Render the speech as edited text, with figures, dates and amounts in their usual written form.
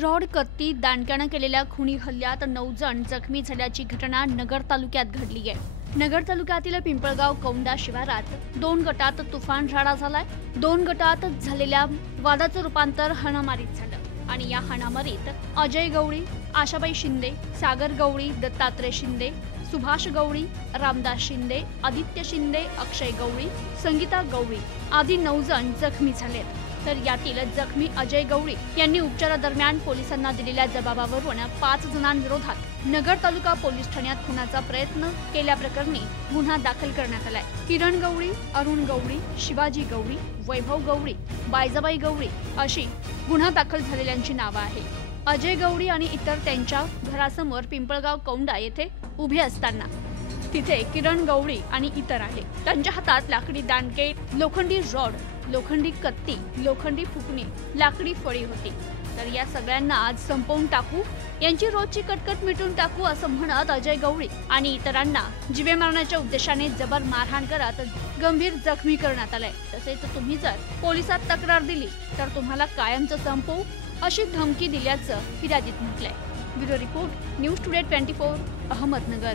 Rod कत्ती दांडक्यानं केलेल्या खुनी हल्ल्यात 9 जण जखमी झाल्याची घटना नगर तालुक्यात घडली आहे। नगर तालुक्यातील पिंपळगाव कौंडा शिवारात 2 गटात तुफान राडा झालाय। 2 गटात झालेल्या वादाचं रूपांतर हाणामारीत झालं आणि या हाणामारीत अजय गवळी, आशाबाई शिंदे, सागर गवळी, दत्तात्रय शिंदे, सुभाष गवळी, रामदास शिंदे, आदित्य शिंदे, अक्षय गवळी, संगीता गवळी आदी 9 जण जखमी झालेत। तर यातील जखमी अजय गवळी यांनी उपचारादरम्यान पोलिसांना दिलेल्या जबाबावरून 5 जणांविरोधात नगर तालुका पोलीस ठाण्यात खुनाचा प्रयत्न केल्याप्रकरणी गुन्हा दाखल करण्यात आलाय। किरण गवळी, अरुण गवळी, शिवाजी गवळी, वैभव गवळी, बायजाबाई गवळी अशी गुन्हा दाखल झालेल्यांची नावे आहेत। अजय गवळी आणि इतर त्यांच्या घरासमोर पिंपळगाव कौंडा येथे उभे असताना तिथे किरण गवळी आणि इतर आहे। त्यांच्या हातात लाकडी दांडके, लोखंडी रॉड, लोखंडी कत्ती, लोखंडी फुकणी, लाकडी फळी होती। तर या सगळ्यांना आज संपवून टाकू, यांची रोजची कटकट मिटून टाकू असं म्हणत अजय गवळी आणि इतरांना जीवे मारण्याच्या उद्देशाने जबर मारहाण करत गंभीर जखमी करण्यात आलंय। तसेच तुम्ही जर पोलिसात तक्रार दिली तर तुम्हाला कायमचं संपवू अशी धमकी दिल्याचं फिर्यादीत म्हटलंय। Bureau report, news today 24, Ahmednagar.